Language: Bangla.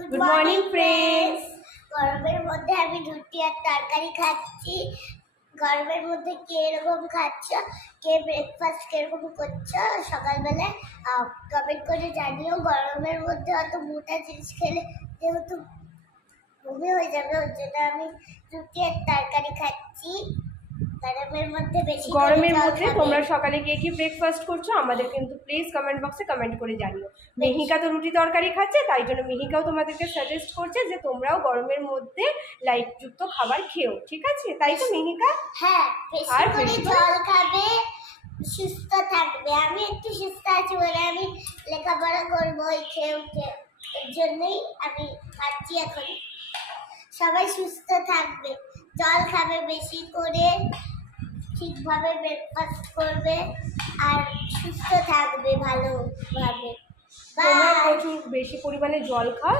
Good morning friends. গরমের মধ্যে আমি রুটি আর তরকারি খাচ্ছি। গরমের মধ্যে কে এরকম খাচ্ছ, কে ব্রেকফাস্ট কিরকম করছো সকালবেলায় কমেন্ট করে জানিও। গরমের মধ্যে অত মোটা জিনিস খেলে যেহেতু বমি হয়ে যাবে, ওর জন্য আমি রুটি আর তরকারি খাচ্ছি। গরমের মধ্যে তোমরা সকালে কে কি ব্রেকফাস্ট করছো আমাদের কিন্তু প্লিজ কমেন্ট বক্সে কমেন্ট করে জানিও। মেহিকা তো রুটি তরকারি খাচ্ছে, তাই জন্য মেহিকাও তোমাদেরকে সাজেস্ট করছে যে তোমরাও গরমের মধ্যে লাইটযুক্ত খাবার খেও, ঠিক আছে? তাই তো মেহিকা? হ্যাঁ, আর বেশি জল খাবে, সুস্থ থাকবে। আমি একটু সুস্থ আছি বলে আমি লেখাপড়া করবো খেয়ে উঠে, এর জন্যই আমি খাচ্ছি। এখন সবাই সুস্থ থাকবে, জল খাবে বেশি করে, ঠিকভাবে ব্রেকফাস্ট করবে আর সুস্থ থাকবে ভালোভাবে। তোমরা প্রচুর বেশি পরিমাণে জল খাও।